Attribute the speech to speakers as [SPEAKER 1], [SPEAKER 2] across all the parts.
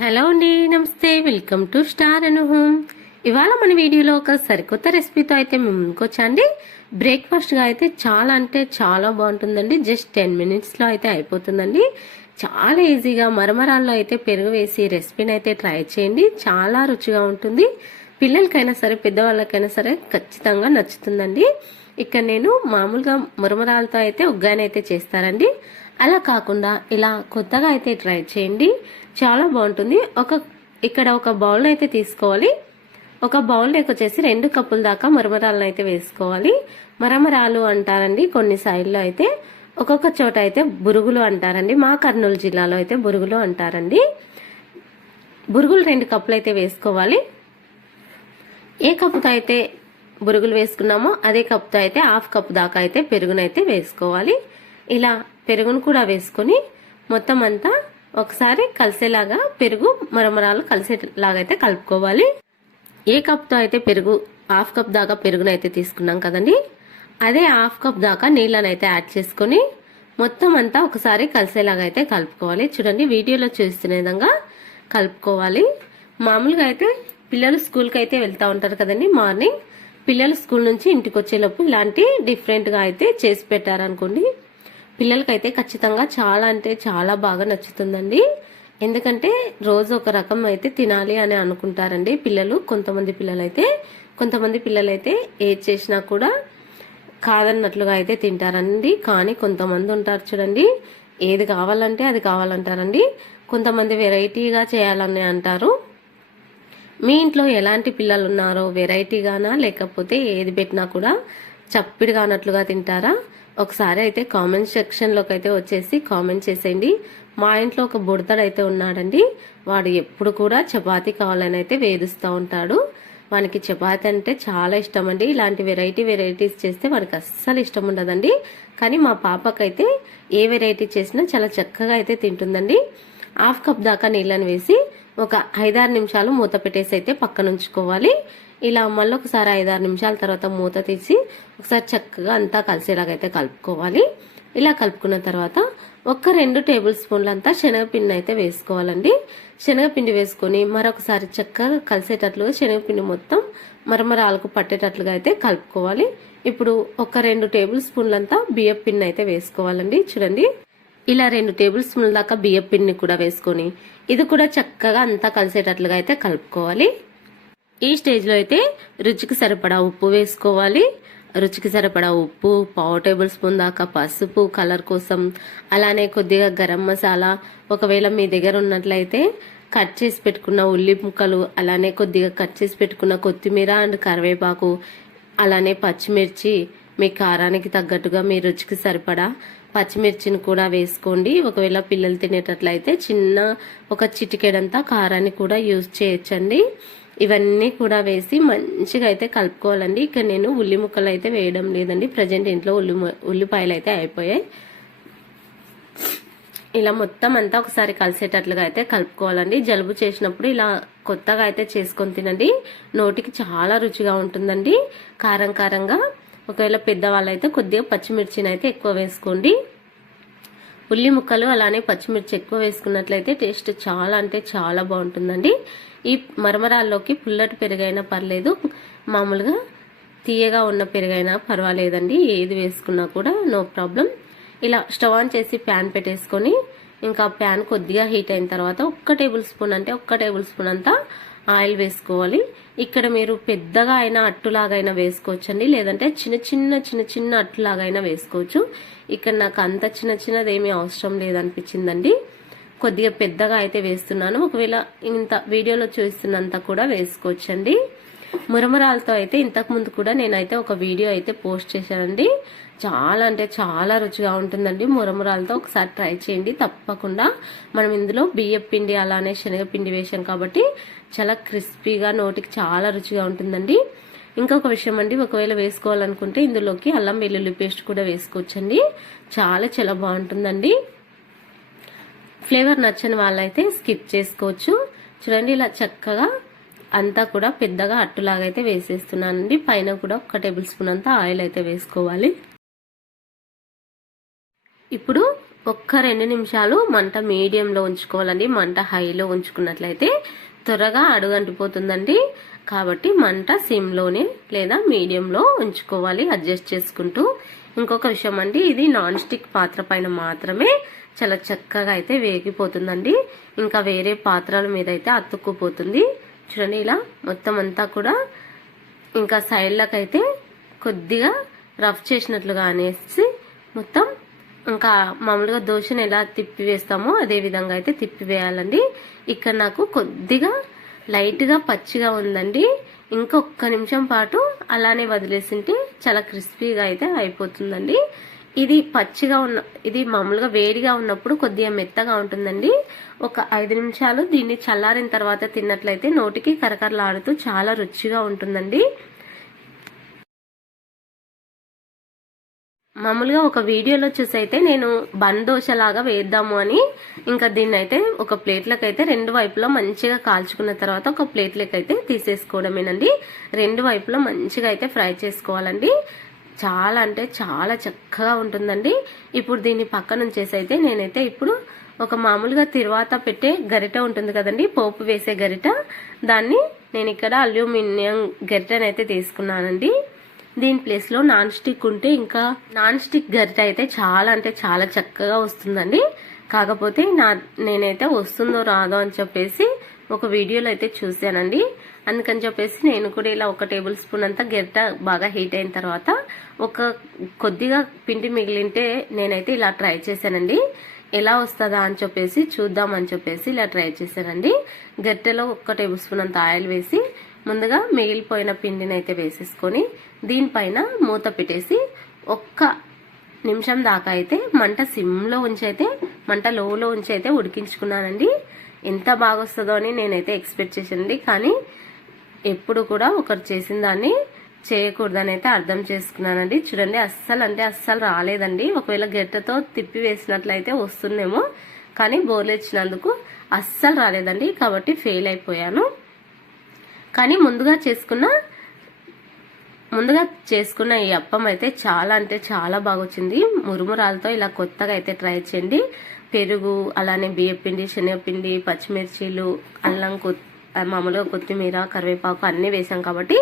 [SPEAKER 1] Hello అండి నమస్తే. Welcome to star అనుహోమ్ ఇవాళ మన వీడియోలో ఒక సరికొత్త రెసిపీతో అయితే మేము ముందుకొచ్చా అండి బ్రేక్ఫాస్ట్గా అయితే చాలా అంటే చాలా బాగుంటుందండి. జస్ట్ టెన్ మినిట్స్లో అయితే అయిపోతుందండి. చాలా ఈజీగా మరమరాల్లో అయితే పెరుగు వేసి రెసిపీని అయితే ట్రై చేయండి. చాలా రుచిగా ఉంటుంది. పిల్లలకైనా సరే పెద్దవాళ్ళకైనా సరే ఖచ్చితంగా నచ్చుతుందండి. ఇక్కడ నేను మామూలుగా మురమరాలతో అయితే ఉగ్గానైతే చేస్తారండి. అలా కాకుండా ఇలా కొత్తగా అయితే ట్రై చేయండి. చాలా బాగుంటుంది. ఒక ఇక్కడ ఒక బౌల్ అయితే తీసుకోవాలి. ఒక బౌల్ వచ్చేసి రెండు కప్పుల దాకా మరమరాలను అయితే వేసుకోవాలి. మరమరాలు అంటారండి కొన్ని సైడ్లో అయితే. ఒక్కొక్క చోట అయితే బురుగులు అంటారండి. మా కర్నూలు జిల్లాలో అయితే బురుగులు అంటారండి. బురుగులు రెండు కప్పులు అయితే వేసుకోవాలి. ఏ కప్పుతో అయితే బురుగులు వేసుకున్నామో అదే కప్పుతో అయితే హాఫ్ కప్ దాకా అయితే పెరుగునైతే వేసుకోవాలి. ఇలా పెరుగును కూడా వేసుకొని మొత్తం అంతా ఒకసారి కలిసేలాగా పెరుగు మరమరాలు కలిసేలాగా అయితే కలుపుకోవాలి. ఏ కప్తో అయితే పెరుగు హాఫ్ కప్ దాకా పెరుగునైతే తీసుకున్నాం కదండి? అదే హాఫ్ కప్ దాకా నీళ్ళని అయితే యాడ్ చేసుకొని మొత్తం అంతా ఒకసారి కలిసేలాగా అయితే కలుపుకోవాలి. చూడండి వీడియోలో చూస్తున్న విధంగా కలుపుకోవాలి. మామూలుగా అయితే పిల్లలు స్కూల్కి అయితే వెళ్తూ ఉంటారు కదండి మార్నింగ్. పిల్లలు స్కూల్ నుంచి ఇంటికి వచ్చేలోపు ఇలాంటి డిఫరెంట్గా అయితే చేసి పెట్టారనుకోండి పిల్లలకైతే ఖచ్చితంగా చాలా అంటే చాలా బాగా నచ్చుతుందండి. ఎందుకంటే రోజు ఒక రకం అయితే తినాలి అని అనుకుంటారండి పిల్లలు కొంతమంది పిల్లలైతే. కొంతమంది పిల్లలైతే ఏది చేసినా కూడా కాదన్నట్లుగా అయితే తింటారండి. కానీ కొంతమంది ఉంటారు చూడండి ఏది కావాలంటే అది కావాలంటారండి. కొంతమంది వెరైటీగా చేయాలని అంటారు. మీ ఇంట్లో ఎలాంటి పిల్లలు ఉన్నారో వెరైటీగానా లేకపోతే ఏది పెట్టినా కూడా చప్పిడిగా అన్నట్లుగా తింటారా? ఒకసారి అయితే కామెంట్ సెక్షన్లోకి అయితే వచ్చేసి కామెంట్ చేసేయండి. మా ఇంట్లో ఒక బుడతడైతే ఉన్నాడండి. వాడు ఎప్పుడు కూడా చపాతీ కావాలని అయితే వేధిస్తూ ఉంటాడు. వానికి చపాతి అంటే చాలా ఇష్టం అండి ఇలాంటి వెరైటీ వెరైటీస్ చేస్తే వానికి అస్సలు ఇష్టం ఉండదండి. కానీ మా పాపకైతే ఏ వెరైటీ చేసినా చాలా చక్కగా అయితే తింటుందండి. హాఫ్ కప్ దాకా నీళ్ళని వేసి ఒక ఐదారు నిమిషాలు మూత పెట్టేసి అయితే పక్కన ఉంచుకోవాలి ఇలా మళ్ళీ ఒకసారి ఐదారు నిమిషాల తర్వాత మూత తీసి ఒకసారి చక్కగా అంతా కలిసేలాగైతే కలుపుకోవాలి. ఇలా కలుపుకున్న తర్వాత ఒక్క రెండు టేబుల్ స్పూన్లు అంతా శనగపిండి అయితే వేసుకోవాలండి. శనగపిండి వేసుకొని మరొకసారి చక్కగా కలిసేటట్లుగా శనగపిండి మొత్తం మరమరాలకు పట్టేటట్లుగా అయితే కలుపుకోవాలి. ఇప్పుడు ఒక రెండు టేబుల్ స్పూన్లంతా బియ్యం పిండి అయితే వేసుకోవాలండి. చూడండి. ఇలా రెండు టేబుల్ స్పూన్ల దాకా బియ్యం పిండిని కూడా వేసుకొని ఇది కూడా చక్కగా అంతా కలిసేటట్లుగా అయితే కలుపుకోవాలి. ఈ స్టేజ్లో అయితే రుచికి సరిపడా ఉప్పు వేసుకోవాలి. రుచికి సరిపడా ఉప్పు పావు టేబుల్ స్పూన్ దాకా పసుపు కలర్ కోసం అలానే కొద్దిగా గరం మసాలా ఒకవేళ మీ దగ్గర ఉన్నట్లయితే కట్ చేసి పెట్టుకున్న ఉల్లి ముక్కలు అలానే కొద్దిగా కట్ చేసి పెట్టుకున్న కొత్తిమీర అండ్ కరివేపాకు అలానే పచ్చిమిర్చి మీ కారానికి తగ్గట్టుగా మీ రుచికి సరిపడా పచ్చిమిర్చిని కూడా వేసుకోండి. ఒకవేళ పిల్లలు తినేటట్లయితే చిన్న ఒక చిటికెడంతా కారాన్ని కూడా యూజ్ చేయొచ్చండి. ఇవన్నీ కూడా వేసి మంచిగా అయితే కలుపుకోవాలండి. ఇక్కడ నేను ఉల్లి ముక్కలు అయితే వేయడం లేదండి. ప్రజెంట్ ఇంట్లో ఉల్లి ఉల్లిపాయలు అయితే అయిపోయాయి. ఇలా మొత్తం అంతా ఒకసారి కలిసేటట్లుగా అయితే కలుపుకోవాలండి. జలుబు చేసినప్పుడు ఇలా కొత్తగా అయితే చేసుకొని తినండి. నోటికి చాలా రుచిగా ఉంటుందండి. కారం కారంగా. ఒకవేళ పెద్దవాళ్ళు అయితే కొద్దిగా పచ్చిమిర్చిని అయితే ఎక్కువ వేసుకోండి. ఉల్లి ముక్కలు అలానే పచ్చిమిర్చి ఎక్కువ వేసుకున్నట్లయితే టేస్ట్ చాలా అంటే చాలా బాగుంటుందండి. ఈ మరమరాల్లోకి పుల్లటి పెరుగైనా పర్లేదు. మామూలుగా తీయగా ఉన్న పెరుగైనా పర్వాలేదండి. ఏది వేసుకున్నా కూడా నో ప్రాబ్లం. ఇలా స్టవ్ ఆన్ చేసి ప్యాన్ పెట్టేసుకొని ఇంకా ప్యాన్ కొద్దిగా హీట్ అయిన తర్వాత ఒక్క టేబుల్ స్పూన్ అంటే ఒక్క టేబుల్ స్పూన్ అంతా ఆయిల్ వేసుకోవాలి. ఇక్కడ మీరు పెద్దగా అయినా అట్టులాగైనా వేసుకోవచ్చండి. లేదంటే చిన్న చిన్న చిన్న చిన్న అట్టులాగైనా వేసుకోవచ్చు. ఇక్కడ నాకు అంత చిన్న చిన్నది ఏమీ అవసరం లేదనిపించిందండి. కొద్దిగా పెద్దగా అయితే వేస్తున్నాను. ఒకవేళ ఇంత వీడియోలో చూస్తున్నంత కూడా వేసుకోవచ్చండి. మురమరాలతో అయితే ఇంతకు ముందు కూడా నేనైతే ఒక వీడియో అయితే పోస్ట్ చేశానండి. చాలా అంటే చాలా రుచిగా ఉంటుందండి మురమురాలతో. ఒకసారి ట్రై చేయండి. తప్పకుండా మనం ఇందులో బియ్య పిండి అలానే శనగపిండి వేసాం కాబట్టి చాలా క్రిస్పీగా నోటికి చాలా రుచిగా ఉంటుందండి. ఇంకొక విషయం అండి ఒకవేళ వేసుకోవాలనుకుంటే ఇందులోకి అల్లం వెల్లుల్లి పేస్ట్ కూడా వేసుకోవచ్చండి. చాలా చాలా బాగుంటుందండి. ఫ్లేవర్ నచ్చని వాళ్ళైతే స్కిప్ చేసుకోవచ్చు. చూడండి ఇలా చక్కగా అంతా కూడా పెద్దగా అట్టులాగా అయితే వేసేస్తున్నానండి. పైన కూడా ఒక టేబుల్ స్పూన్ అంతా ఆయిల్ అయితే వేసుకోవాలి. ఇప్పుడు ఒక్క రెండు నిమిషాలు మంట మీడియంలో ఉంచుకోవాలండి. మంట హైలో ఉంచుకున్నట్లయితే త్వరగా అడుగంటిపోతుందండి. కాబట్టి మంట సిమ్లోనే లేదా మీడియంలో ఉంచుకోవాలి అడ్జస్ట్ చేసుకుంటూ. ఇంకొక విషయం అండి ఇది నాన్ స్టిక్ పాత్ర పైన మాత్రమే చాలా చక్కగా అయితే వేగిపోతుందండి. ఇంకా వేరే పాత్రల మీద అయితే అతుక్కుపోతుంది. చూడండి ఇలా మొత్తం అంతా కూడా ఇంకా సైడ్లకు అయితే కొద్దిగా రఫ్ చేసినట్లుగా అనేసి మొత్తం ఇంకా మామూలుగా దోశను ఎలా తిప్పి వేస్తామో అదే విధంగా అయితే తిప్పి వేయాలండి ఇక్కడ నాకు కొద్దిగా లైట్గా పచ్చిగా ఉందండి. ఇంకొక నిమిషం పాటు అలానే వదిలేసింటే చాలా క్రిస్పీగా అయితే అయిపోతుందండి. ఇది పచ్చిగా ఉన్న ఇది మామూలుగా వేడిగా ఉన్నప్పుడు కొద్దిగా మెత్తగా ఉంటుందండి. ఒక ఐదు నిమిషాలు దీన్ని చల్లారిన తర్వాత తిన్నట్లయితే నోటికి కరకరలాడుతూ చాలా రుచిగా ఉంటుందండి. మామూలుగా ఒక వీడియోలో చూసి అయితే నేను బన్ దోశ లాగా వేద్దాము అని ఇంకా దీన్ని అయితే ఒక ప్లేట్లకు అయితే రెండు వైపులో మంచిగా కాల్చుకున్న తర్వాత ఒక ప్లేట్లకు అయితే తీసేసుకోవడమేనండి. రెండు వైపులో మంచిగా అయితే ఫ్రై చేసుకోవాలండి. చాలా అంటే చాలా చక్కగా ఉంటుందండి. ఇప్పుడు దీన్ని పక్కన ఉంచేసి అయితే నేనైతే ఇప్పుడు ఒక మామూలుగా తిరువాత పెట్టే గరిట ఉంటుంది కదండి పోపు వేసే గరిట. దాన్ని నేను ఇక్కడ అల్యూమినియం గరిటనైతే తీసుకున్నానండి. దీని ప్లేస్లో నాన్ స్టిక్ ఉంటే ఇంకా నాన్ స్టిక్ గరిట అయితే చాలా అంటే చాలా చక్కగా వస్తుందండి. కాకపోతే నా నేనైతే వస్తుందో రాదో అని చెప్పేసి ఒక వీడియోలో అయితే చూశానండి. అందుకని చెప్పేసి నేను కూడా ఇలా ఒక టేబుల్ స్పూన్ అంతా గరిట బాగా హీట్ అయిన తర్వాత ఒక కొద్దిగా పిండి మిగిలింటే నేనైతే ఇలా ట్రై చేశానండి. ఎలా వస్తుందా అని చెప్పేసి చూద్దామని చెప్పేసి ఇలా ట్రై చేశానండి. గరిటెలో ఒక టేబుల్ స్పూన్ అంత ఆయిల్ వేసి ముందుగా మిగిలిపోయిన పిండిని అయితే వేసేసుకొని దీనిపైన మూత పెట్టేసి ఒక్క నిమిషం దాకా అయితే మంట సిమ్లో ఉంచి అయితే మంట లోలో ఉంచి అయితే ఉడికించుకున్నానండి. ఎంత బాగా వస్తుందో అని నేనైతే ఎక్స్పెక్ట్ చేశానండి. కానీ ఎప్పుడు కూడా ఒకరు చేసిన దాన్ని చేయకూడదని అయితే అర్థం చేసుకున్నానండి. చూడండి అస్సలు అంటే అస్సలు రాలేదండి. ఒకవేళ గెట్టతో తిప్పి వేసినట్లయితే వస్తుందేమో కానీ బోర్లు ఇచ్చినందుకు అస్సలు రాలేదండి. కాబట్టి ఫెయిల్ అయిపోయాను. కానీ ముందుగా చేసుకున్న ముందుగా చేసుకున్న ఈ అప్పం అయితే చాలా అంటే చాలా బాగా వచ్చింది మురుమురాలతో ఇలా కొత్తగా అయితే ట్రై చేయండి. పెరుగు అలానే బియ్యపిండి శనగపిండి పచ్చిమిర్చీలు అల్లం మామూలుగా కొత్తిమీర కరివేపాకు అన్నీ వేసాం కాబట్టి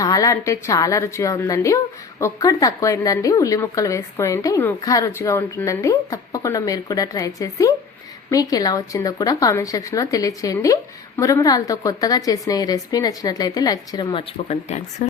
[SPEAKER 1] చాలా అంటే చాలా రుచిగా ఉందండి. ఒక్కటి తక్కువైందండి. ఉల్లి ముక్కలు వేసుకుని అంటే ఇంకా రుచిగా ఉంటుందండి. తప్పకుండా మీరు కూడా ట్రై చేసి మీకు ఎలా వచ్చిందో కూడా కామెంట్ సెక్షన్లో తెలియచేయండి. మురమురాలతో కొత్తగా చేసిన ఈ రెసిపీ నచ్చినట్లయితే లైక్ చేయడం మర్చిపోకండి. థ్యాంక్స్.